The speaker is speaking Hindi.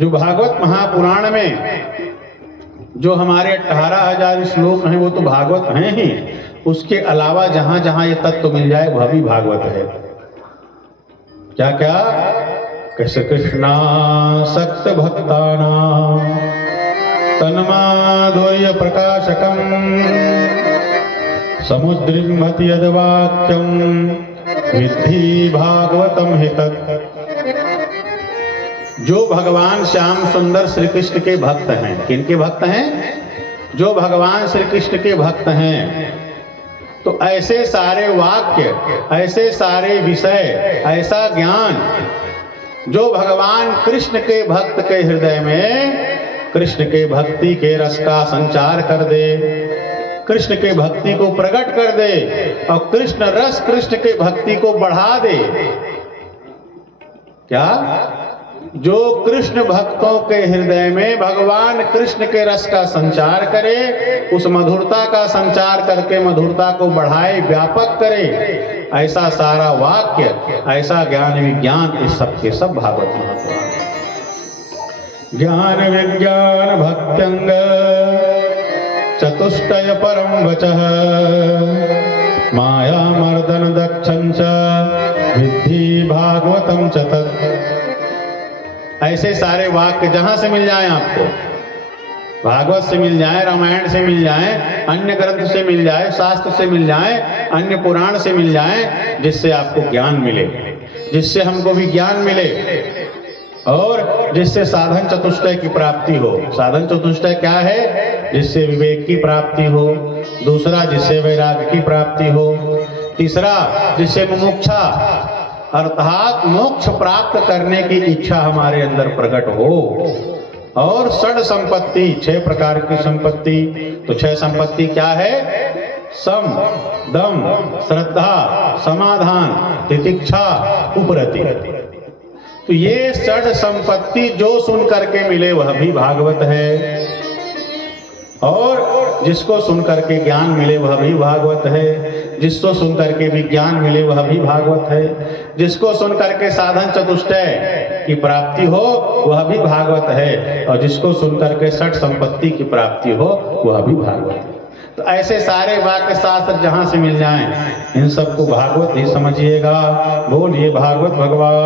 जो भागवत महापुराण में जो हमारे 18,000 श्लोक हैं वो तो भागवत हैं ही, उसके अलावा जहां जहां ये तत्व मिल जाए वह भी भागवत है। क्या क्या? कृष्ण कृष्णासक्त भक्तानां तन्माधुर्य प्रकाशकम समुद्रिमति यद्वाक्यम विद्धि भागवतम हितत्। जो भगवान श्याम सुंदर श्री कृष्ण के भक्त हैं, किनके भक्त हैं? जो भगवान श्री कृष्ण के भक्त हैं, तो ऐसे सारे वाक्य, ऐसे सारे विषय, ऐसा ज्ञान जो भगवान कृष्ण के भक्त के हृदय में कृष्ण के भक्ति के रस का संचार कर दे, कृष्ण के भक्ति को प्रकट कर दे और कृष्ण रस कृष्ण के भक्ति को बढ़ा दे। क्या? जो कृष्ण भक्तों के हृदय में भगवान कृष्ण के रस का संचार करे, उस मधुरता का संचार करके मधुरता को बढ़ाए, व्यापक करे, ऐसा सारा वाक्य, ऐसा ज्ञान विज्ञान, इस सब के सब भागवत महापुराण। ज्ञान विज्ञान भक्त्यंग चतुष्टय परम वचः माया मर्दन दक्षं च विद्धि भागवतम च तत्। ऐसे सारे वाक्य जहां से मिल जाए आपको, भागवत से मिल जाए, रामायण से मिल जाए, अन्य ग्रंथ से मिल जाए, शास्त्र से मिल जाए, अन्य पुराण से मिल जाए, जिससे आपको ज्ञान मिले, जिससे हमको भी ज्ञान मिले और जिससे साधन चतुष्टय की प्राप्ति हो। साधन चतुष्टय क्या है? जिससे विवेक की प्राप्ति हो, दूसरा जिससे वैराग्य की प्राप्ति हो, तीसरा जिससे मुमुक्षा अर्थात मोक्ष प्राप्त करने की इच्छा हमारे अंदर प्रकट हो, और षड संपत्ति, 6 प्रकार की संपत्ति। तो 6 संपत्ति क्या है? सम, दम, श्रद्धा, समाधान, तितिक्षा, उपरति। तो ये षड संपत्ति जो सुन करके मिले वह भी भागवत है, और जिसको सुन करके ज्ञान मिले वह भी भागवत है, जिसको सुन करके विज्ञान मिले वह भी भागवत है, जिसको सुन करके साधन चतुष्टय की प्राप्ति हो वह भी भागवत है, और जिसको सुन करके षट संपत्ति की प्राप्ति हो वह भी भागवत है। तो ऐसे सारे वाक्य शास्त्र जहां से मिल जाएं, इन सबको भागवत ही समझिएगा। बोलिए भागवत भगवान।